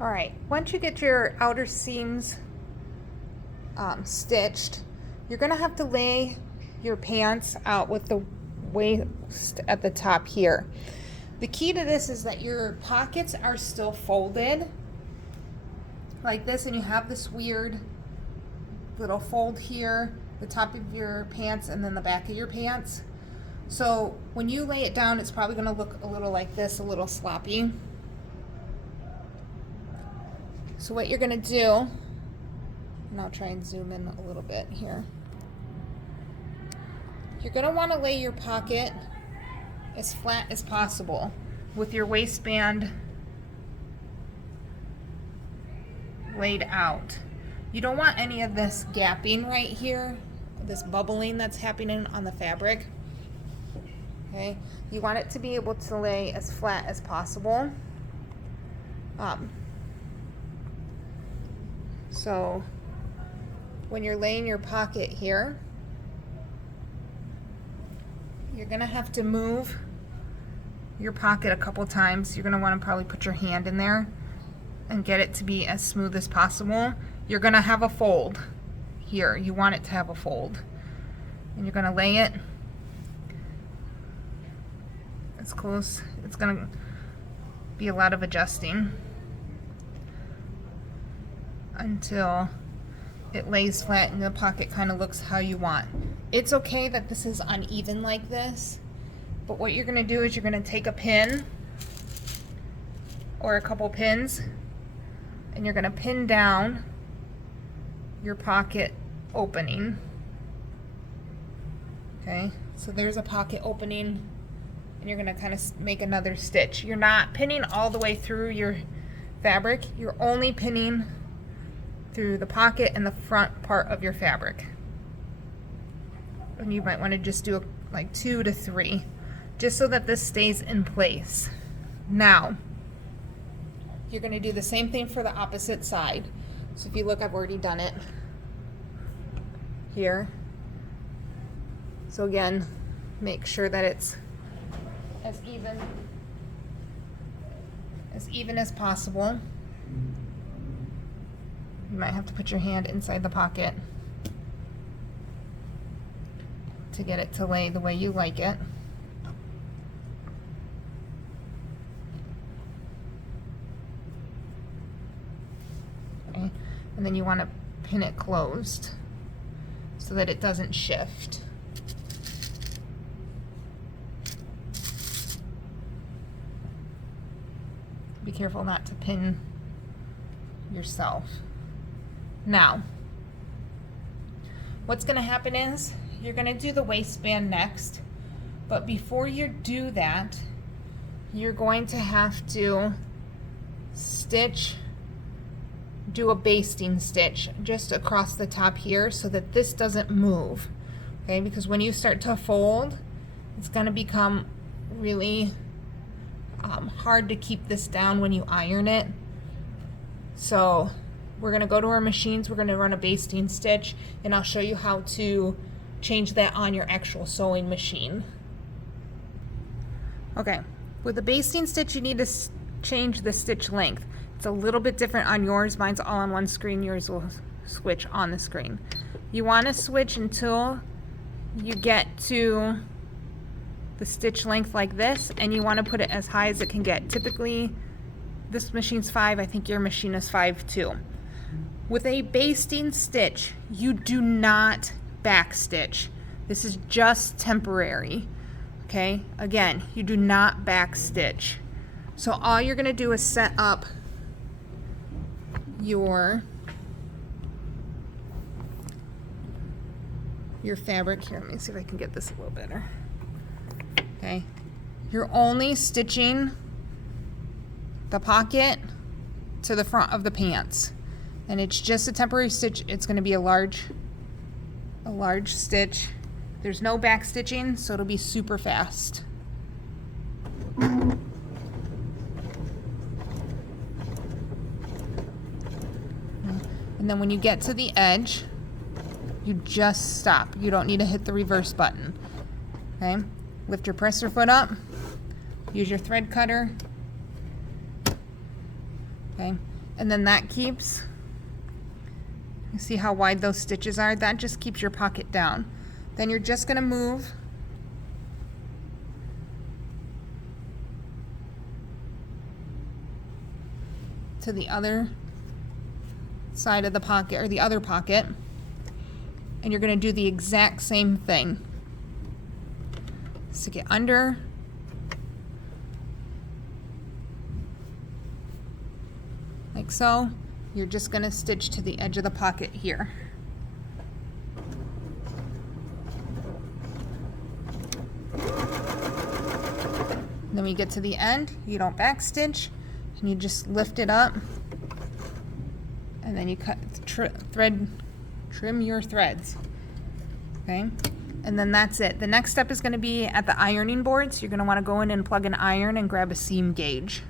All right, once you get your outer seams stitched, you're gonna have to lay your pants out with the waist at the top here. The key to this is that your pockets are still folded like this, and you have this weird little fold here, the top of your pants and then the back of your pants. So when you lay it down, it's probably gonna look a little like this, a little sloppy. So what you're gonna do, and I'll try and zoom in a little bit here. You're gonna wanna lay your pocket as flat as possible with your waistband laid out. You don't want any of this gapping right here, this bubbling that's happening on the fabric. Okay, you want it to be able to lay as flat as possible. So when you're laying your pocket here, you're gonna have to move your pocket a couple times. You're gonna wanna probably put your hand in there and get it to be as smooth as possible. You're gonna have a fold here. You want it to have a fold. And you're gonna lay it as close. It's gonna be a lot of adjusting until it lays flat and the pocket kind of looks how you want. It's okay that this is uneven like this, but what you're gonna do is you're gonna take a pin or a couple pins and you're gonna pin down your pocket opening. Okay, so there's a pocket opening and you're gonna kind of make another stitch. You're not pinning all the way through your fabric, you're only pinning through the pocket and the front part of your fabric. And you might want to just do like 2 to 3, just so that this stays in place. Now, you're going to do the same thing for the opposite side. So if you look, I've already done it here. So again, make sure that it's as even as possible. You might have to put your hand inside the pocket to get it to lay the way you like it. Okay. And then you want to pin it closed so that it doesn't shift. Be careful not to pin yourself. Now, what's going to happen is you're going to do the waistband next, but before you do that, you're going to have to do a basting stitch just across the top here so that this doesn't move, okay? Because when you start to fold, it's going to become really hard to keep this down when you iron it. So we're going to go to our machines, we're going to run a basting stitch, and I'll show you how to change that on your actual sewing machine. Okay, with the basting stitch you need to change the stitch length. It's a little bit different on yours. Mine's all on one screen, yours will switch on the screen. You want to switch until you get to the stitch length like this, and you want to put it as high as it can get. Typically this machine's 5, I think your machine is 5 too. With a basting stitch, you do not back stitch. This is just temporary, okay? Again, you do not back stitch. So all you're gonna do is set up your fabric. Here, let me see if I can get this a little better. Okay, you're only stitching the pocket to the front of the pants, and it's just a temporary stitch. It's going to be a large stitch. There's no back stitching, so it'll be super fast. And then when you get to the edge, you just stop. You don't need to hit the reverse button. Okay, lift your presser foot up, use your thread cutter. Okay, And then that keeps, you see how wide those stitches are? That just keeps your pocket down. Then you're just gonna move to the other side of the pocket, or the other pocket, and you're gonna do the exact same thing. Stick it under, like so. You're just gonna stitch to the edge of the pocket here. Then we get to the end, you don't backstitch, and you just lift it up, and then you trim your threads, okay? And then that's it. The next step is gonna be at the ironing board, so you're gonna wanna go in and plug an iron and grab a seam gauge.